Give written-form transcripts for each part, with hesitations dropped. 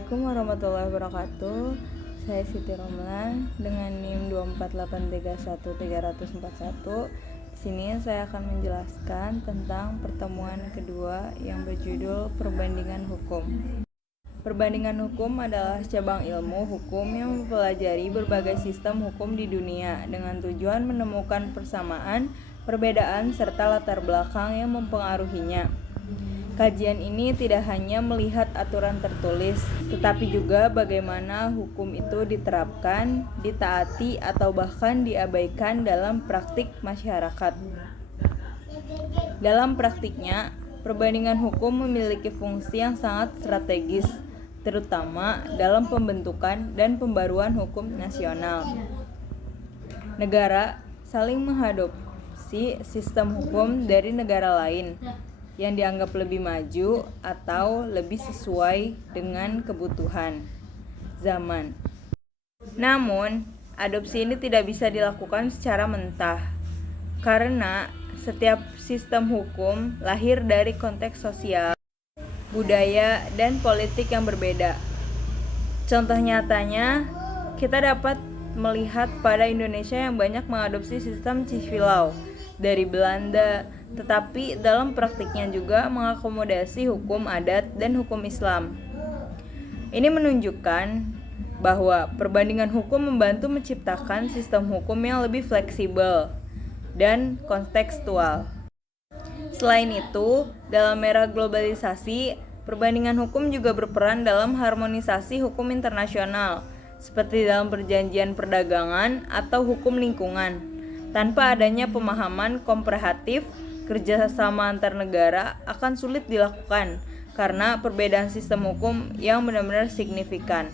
Assalamualaikum warahmatullahi wabarakatuh. Saya Siti Romlan dengan NIM 248313041. Di sini saya akan menjelaskan tentang pertemuan kedua yang berjudul Perbandingan Hukum. Perbandingan hukum adalah cabang ilmu hukum yang mempelajari berbagai sistem hukum di dunia dengan tujuan menemukan persamaan, perbedaan, serta latar belakang yang mempengaruhinya. Kajian ini tidak hanya melihat aturan tertulis, tetapi juga bagaimana hukum itu diterapkan, ditaati, atau bahkan diabaikan dalam praktik masyarakat. Dalam praktiknya, perbandingan hukum memiliki fungsi yang sangat strategis, terutama dalam pembentukan dan pembaruan hukum nasional. Negara saling mengadopsi sistem hukum dari negara lain yang dianggap lebih maju atau lebih sesuai dengan kebutuhan zaman. Namun, adopsi ini tidak bisa dilakukan secara mentah, karena setiap sistem hukum lahir dari konteks sosial, budaya, dan politik yang berbeda. Contoh nyatanya, kita dapat melihat pada Indonesia yang banyak mengadopsi sistem civil law dari Belanda, tetapi dalam praktiknya juga mengakomodasi hukum adat dan hukum Islam. Ini menunjukkan bahwa perbandingan hukum membantu menciptakan sistem hukum yang lebih fleksibel dan kontekstual. Selain itu, dalam era globalisasi, perbandingan hukum juga berperan dalam harmonisasi hukum internasional, seperti dalam perjanjian perdagangan atau hukum lingkungan. Tanpa adanya pemahaman komprehensif, kerjasama antar negara akan sulit dilakukan karena perbedaan sistem hukum yang benar-benar signifikan.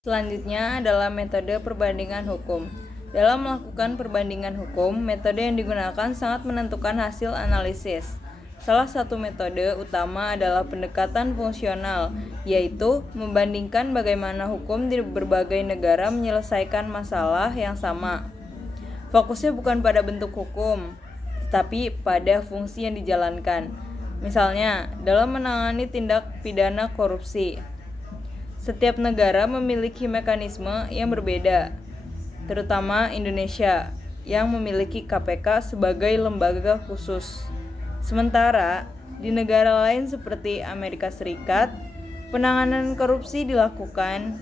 Selanjutnya adalah metode perbandingan hukum. Dalam melakukan perbandingan hukum, metode yang digunakan sangat menentukan hasil analisis. Salah satu metode utama adalah pendekatan fungsional, yaitu membandingkan bagaimana hukum di berbagai negara menyelesaikan masalah yang sama. Fokusnya bukan pada bentuk hukum, tetapi pada fungsi yang dijalankan. Misalnya, dalam menangani tindak pidana korupsi, setiap negara memiliki mekanisme yang berbeda, terutama Indonesia yang memiliki KPK sebagai lembaga khusus. Sementara di negara lain seperti Amerika Serikat, penanganan korupsi dilakukan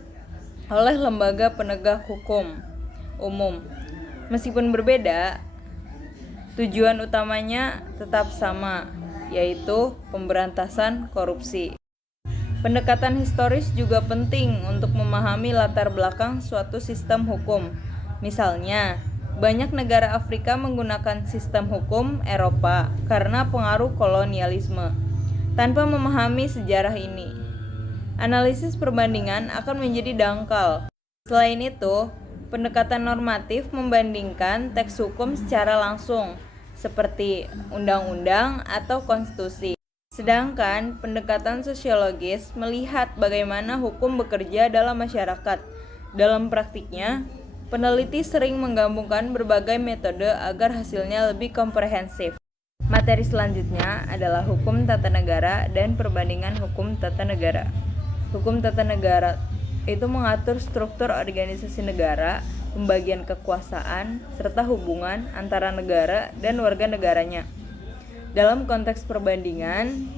oleh lembaga penegak hukum umum. Meskipun berbeda, tujuan utamanya tetap sama, yaitu pemberantasan korupsi. Pendekatan historis juga penting untuk memahami latar belakang suatu sistem hukum. Misalnya, banyak negara Afrika menggunakan sistem hukum Eropa karena pengaruh kolonialisme. Tanpa memahami sejarah ini, analisis perbandingan akan menjadi dangkal. Selain itu, pendekatan normatif membandingkan teks hukum secara langsung, seperti undang-undang atau konstitusi. Sedangkan pendekatan sosiologis melihat bagaimana hukum bekerja dalam masyarakat. Dalam praktiknya, peneliti sering menggabungkan berbagai metode agar hasilnya lebih komprehensif. Materi selanjutnya adalah hukum tata negara dan perbandingan hukum tata negara. Hukum tata negara itu mengatur struktur organisasi negara, pembagian kekuasaan, serta hubungan antara negara dan warga negaranya. Dalam konteks perbandingan,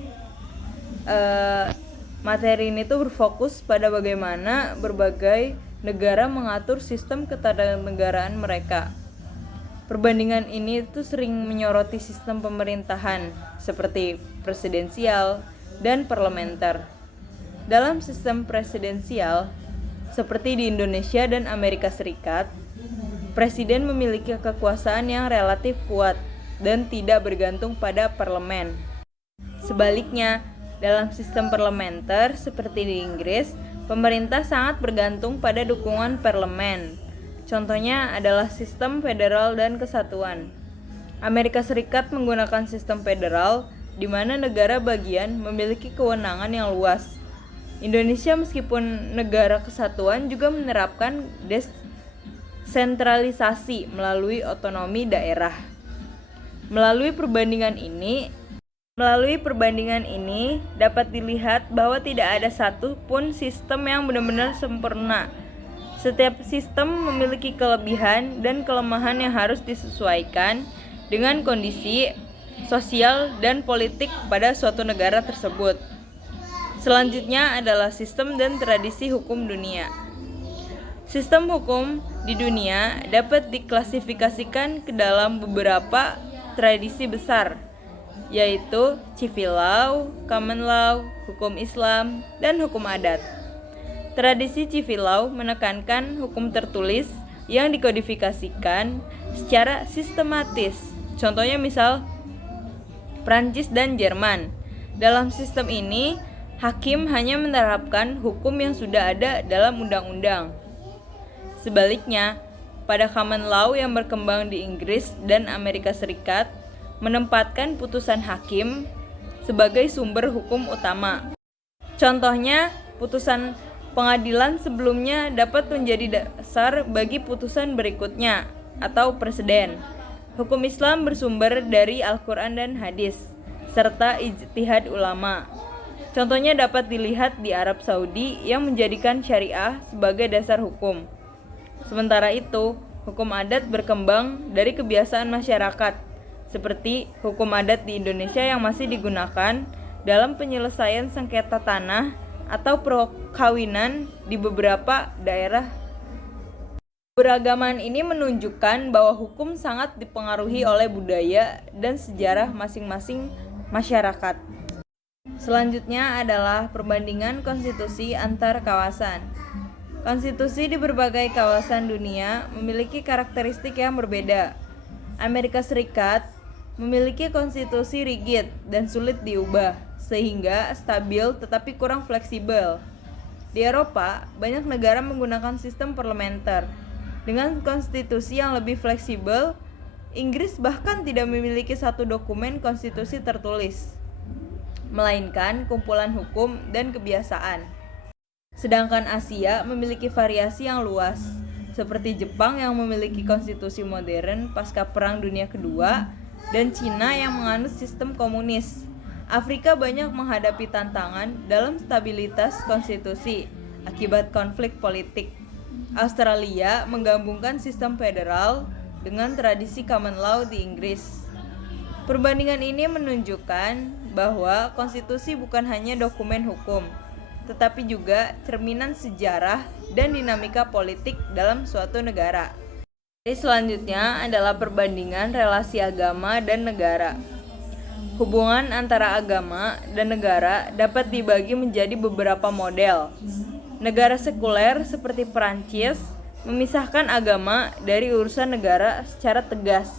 materi ini tuh berfokus pada bagaimana berbagai negara mengatur sistem ketatanegaraan mereka. Perbandingan ini tuh sering menyoroti sistem pemerintahan seperti presidensial dan parlementer. Dalam sistem presidensial, seperti di Indonesia dan Amerika Serikat, presiden memiliki kekuasaan yang relatif kuat dan tidak bergantung pada parlemen. Sebaliknya, dalam sistem parlementer seperti di Inggris, pemerintah sangat bergantung pada dukungan parlemen. Contohnya adalah sistem federal dan kesatuan. Amerika Serikat menggunakan sistem federal, di mana negara bagian memiliki kewenangan yang luas. Indonesia meskipun negara kesatuan juga menerapkan desentralisasi melalui otonomi daerah. Melalui perbandingan ini, Melalui perbandingan ini dapat dilihat bahwa tidak ada satu pun sistem yang benar-benar sempurna. Setiap sistem memiliki kelebihan dan kelemahan yang harus disesuaikan dengan kondisi sosial dan politik pada suatu negara tersebut. Selanjutnya adalah sistem dan tradisi hukum dunia. Sistem hukum di dunia dapat diklasifikasikan ke dalam beberapa tradisi besar, yaitu civil law, common law, hukum Islam, dan hukum adat. Tradisi civil law menekankan hukum tertulis yang dikodifikasikan secara sistematis. Contohnya misal Prancis dan Jerman. Dalam sistem ini, hakim hanya menerapkan hukum yang sudah ada dalam undang-undang. Sebaliknya, pada common law yang berkembang di Inggris dan Amerika Serikat, menempatkan putusan hakim sebagai sumber hukum utama. Contohnya, putusan pengadilan sebelumnya dapat menjadi dasar bagi putusan berikutnya atau preseden. Hukum Islam bersumber dari Al-Quran dan hadis, serta ijtihad ulama. Contohnya dapat dilihat di Arab Saudi yang menjadikan syariah sebagai dasar hukum. Sementara itu, hukum adat berkembang dari kebiasaan masyarakat, seperti hukum adat di Indonesia yang masih digunakan dalam penyelesaian sengketa tanah atau perkawinan di beberapa daerah. Keberagaman ini menunjukkan bahwa hukum sangat dipengaruhi oleh budaya dan sejarah masing-masing masyarakat. Selanjutnya adalah perbandingan konstitusi antar kawasan. Konstitusi di berbagai kawasan dunia memiliki karakteristik yang berbeda. Amerika Serikat memiliki konstitusi rigid dan sulit diubah, sehingga stabil tetapi kurang fleksibel. Di Eropa, banyak negara menggunakan sistem parlementer. Dengan konstitusi yang lebih fleksibel, Inggris bahkan tidak memiliki satu dokumen konstitusi tertulis, melainkan kumpulan hukum dan kebiasaan. Sedangkan Asia memiliki variasi yang luas, seperti Jepang yang memiliki konstitusi modern pasca Perang Dunia Kedua dan Cina yang menganut sistem komunis. Afrika banyak menghadapi tantangan dalam stabilitas konstitusi akibat konflik politik. Australia menggabungkan sistem federal dengan tradisi common law di Inggris. Perbandingan ini menunjukkan bahwa konstitusi bukan hanya dokumen hukum, tetapi juga cerminan sejarah dan dinamika politik dalam suatu negara. Selanjutnya adalah perbandingan relasi agama dan negara. Hubungan antara agama dan negara dapat dibagi menjadi beberapa model. Negara sekuler seperti Perancis memisahkan agama dari urusan negara secara tegas.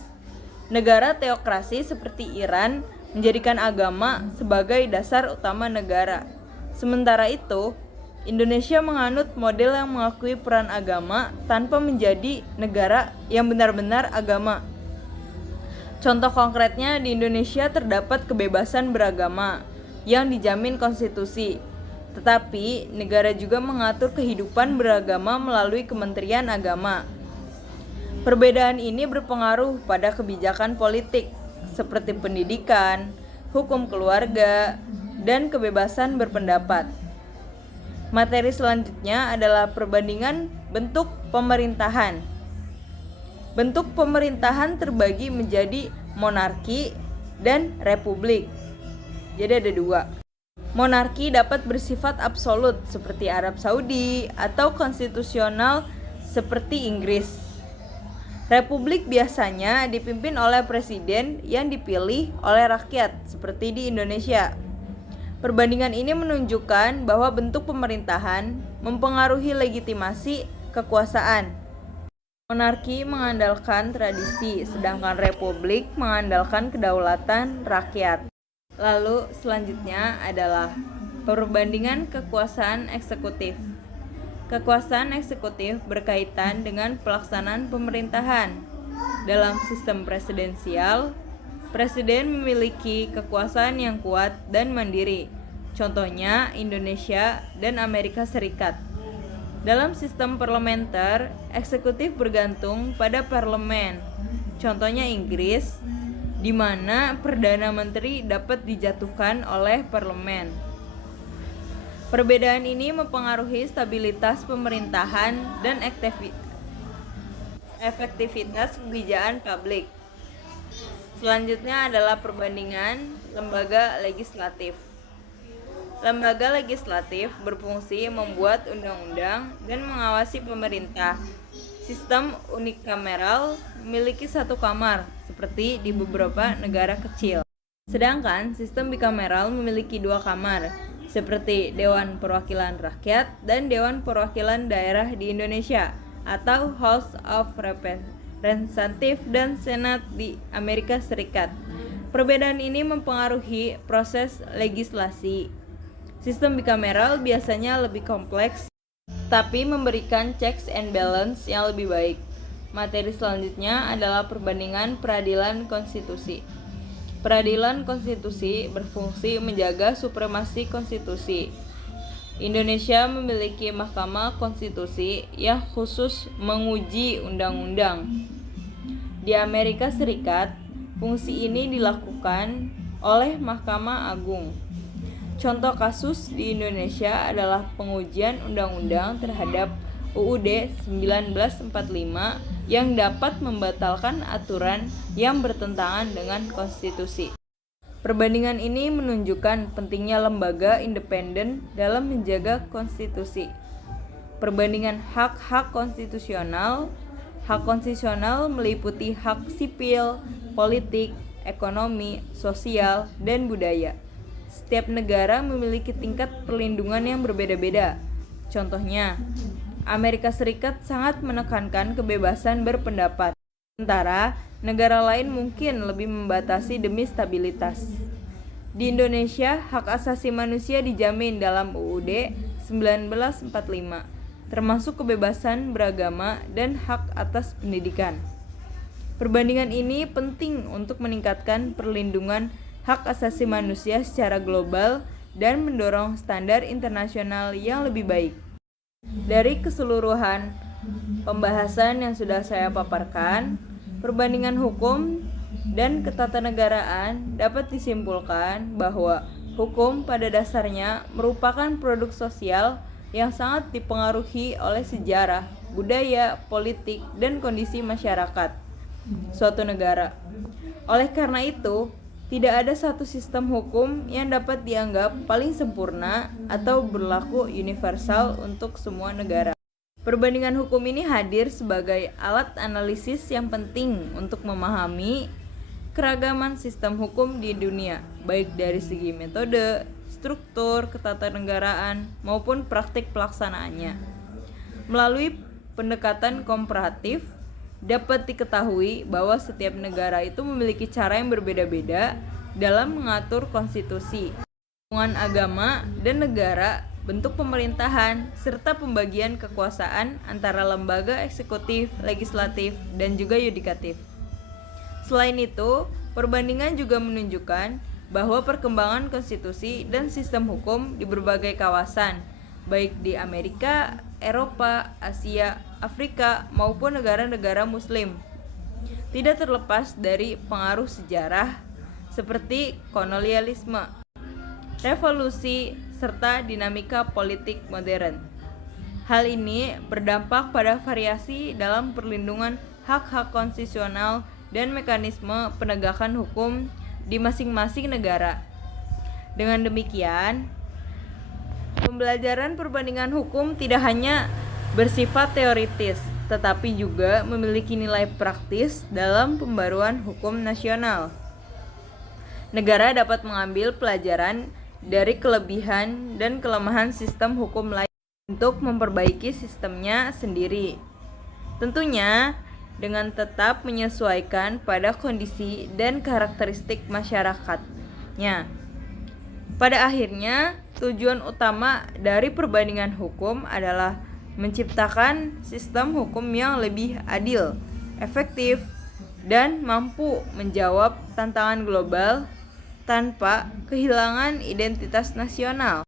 Negara teokrasi seperti Iran menjadikan agama sebagai dasar utama negara. Sementara itu, Indonesia menganut model yang mengakui peran agama tanpa menjadi negara yang benar-benar agama. Contoh konkretnya, di Indonesia terdapat kebebasan beragama yang dijamin konstitusi. Tetapi, negara juga mengatur kehidupan beragama melalui Kementerian Agama. Perbedaan ini berpengaruh pada kebijakan politik, seperti pendidikan, hukum keluarga, dan kebebasan berpendapat. Materi selanjutnya adalah perbandingan bentuk pemerintahan. Bentuk pemerintahan terbagi menjadi monarki dan republik. Jadi ada dua. Monarki dapat bersifat absolut seperti Arab Saudi atau konstitusional seperti Inggris. Republik biasanya dipimpin oleh presiden yang dipilih oleh rakyat seperti di Indonesia. Perbandingan ini menunjukkan bahwa bentuk pemerintahan mempengaruhi legitimasi kekuasaan. Monarki mengandalkan tradisi, sedangkan republik mengandalkan kedaulatan rakyat. Lalu selanjutnya adalah perbandingan kekuasaan eksekutif. Kekuasaan eksekutif berkaitan dengan pelaksanaan pemerintahan. Dalam sistem presidensial, presiden memiliki kekuasaan yang kuat dan mandiri. Contohnya Indonesia dan Amerika Serikat. Dalam sistem parlementer, eksekutif bergantung pada parlemen. Contohnya Inggris. di mana Perdana Menteri dapat dijatuhkan oleh parlemen. Perbedaan ini mempengaruhi stabilitas pemerintahan dan efektivitas kebijakan publik. Selanjutnya adalah perbandingan lembaga legislatif. Lembaga legislatif berfungsi membuat undang-undang dan mengawasi pemerintah. Sistem unikameral memiliki satu kamar, seperti di beberapa negara kecil. Sedangkan sistem bikameral memiliki dua kamar, seperti Dewan Perwakilan Rakyat dan Dewan Perwakilan Daerah di Indonesia, atau House of Representatives dan Senat di Amerika Serikat. Perbedaan ini mempengaruhi proses legislasi. Sistem bikameral biasanya lebih kompleks, tapi memberikan checks and balance yang lebih baik. Materi selanjutnya adalah perbandingan peradilan konstitusi. Peradilan konstitusi berfungsi menjaga supremasi konstitusi. Indonesia memiliki Mahkamah Konstitusi yang khusus menguji undang-undang. Di Amerika Serikat, fungsi ini dilakukan oleh Mahkamah Agung. Contoh kasus di Indonesia adalah pengujian undang-undang terhadap UUD 1945 yang dapat membatalkan aturan yang bertentangan dengan konstitusi. Perbandingan ini menunjukkan pentingnya lembaga independen dalam menjaga konstitusi. Perbandingan hak-hak konstitusional. Hak konstitusional meliputi hak sipil, politik, ekonomi, sosial, dan budaya. Setiap negara memiliki tingkat perlindungan yang berbeda-beda. Contohnya, Amerika Serikat sangat menekankan kebebasan berpendapat, sementara negara lain mungkin lebih membatasi demi stabilitas. Di Indonesia, hak asasi manusia dijamin dalam UUD 1945, termasuk kebebasan beragama dan hak atas pendidikan. Perbandingan ini penting untuk meningkatkan perlindungan hak asasi manusia secara global dan mendorong standar internasional yang lebih baik. Dari keseluruhan pembahasan yang sudah saya paparkan, perbandingan hukum dan ketatanegaraan dapat disimpulkan bahwa hukum pada dasarnya merupakan produk sosial yang sangat dipengaruhi oleh sejarah, budaya, politik, dan kondisi masyarakat suatu negara. Oleh karena itu, tidak ada satu sistem hukum yang dapat dianggap paling sempurna atau berlaku universal untuk semua negara. Perbandingan hukum ini hadir sebagai alat analisis yang penting untuk memahami keragaman sistem hukum di dunia, baik dari segi metode, struktur, ketatanegaraan, maupun praktik pelaksanaannya. Melalui pendekatan komparatif, dapat diketahui bahwa setiap negara itu memiliki cara yang berbeda-beda dalam mengatur konstitusi, hubungan agama dan negara, bentuk pemerintahan, serta pembagian kekuasaan antara lembaga eksekutif, legislatif, dan juga yudikatif. Selain itu, perbandingan juga menunjukkan bahwa perkembangan konstitusi dan sistem hukum di berbagai kawasan, baik di Amerika, Eropa, Asia, Afrika, maupun negara-negara Muslim, tidak terlepas dari pengaruh sejarah seperti kolonialisme, revolusi, serta dinamika politik modern. Hal ini berdampak pada variasi dalam perlindungan hak-hak konstitusional dan mekanisme penegakan hukum di masing-masing negara. Dengan demikian, pembelajaran perbandingan hukum tidak hanya bersifat teoritis, tetapi juga memiliki nilai praktis dalam pembaruan hukum nasional. Negara dapat mengambil pelajaran dari kelebihan dan kelemahan sistem hukum lain untuk memperbaiki sistemnya sendiri. Tentunya dengan tetap menyesuaikan pada kondisi dan karakteristik masyarakatnya. Pada akhirnya, tujuan utama dari perbandingan hukum adalah menciptakan sistem hukum yang lebih adil, efektif, dan mampu menjawab tantangan global tanpa kehilangan identitas nasional.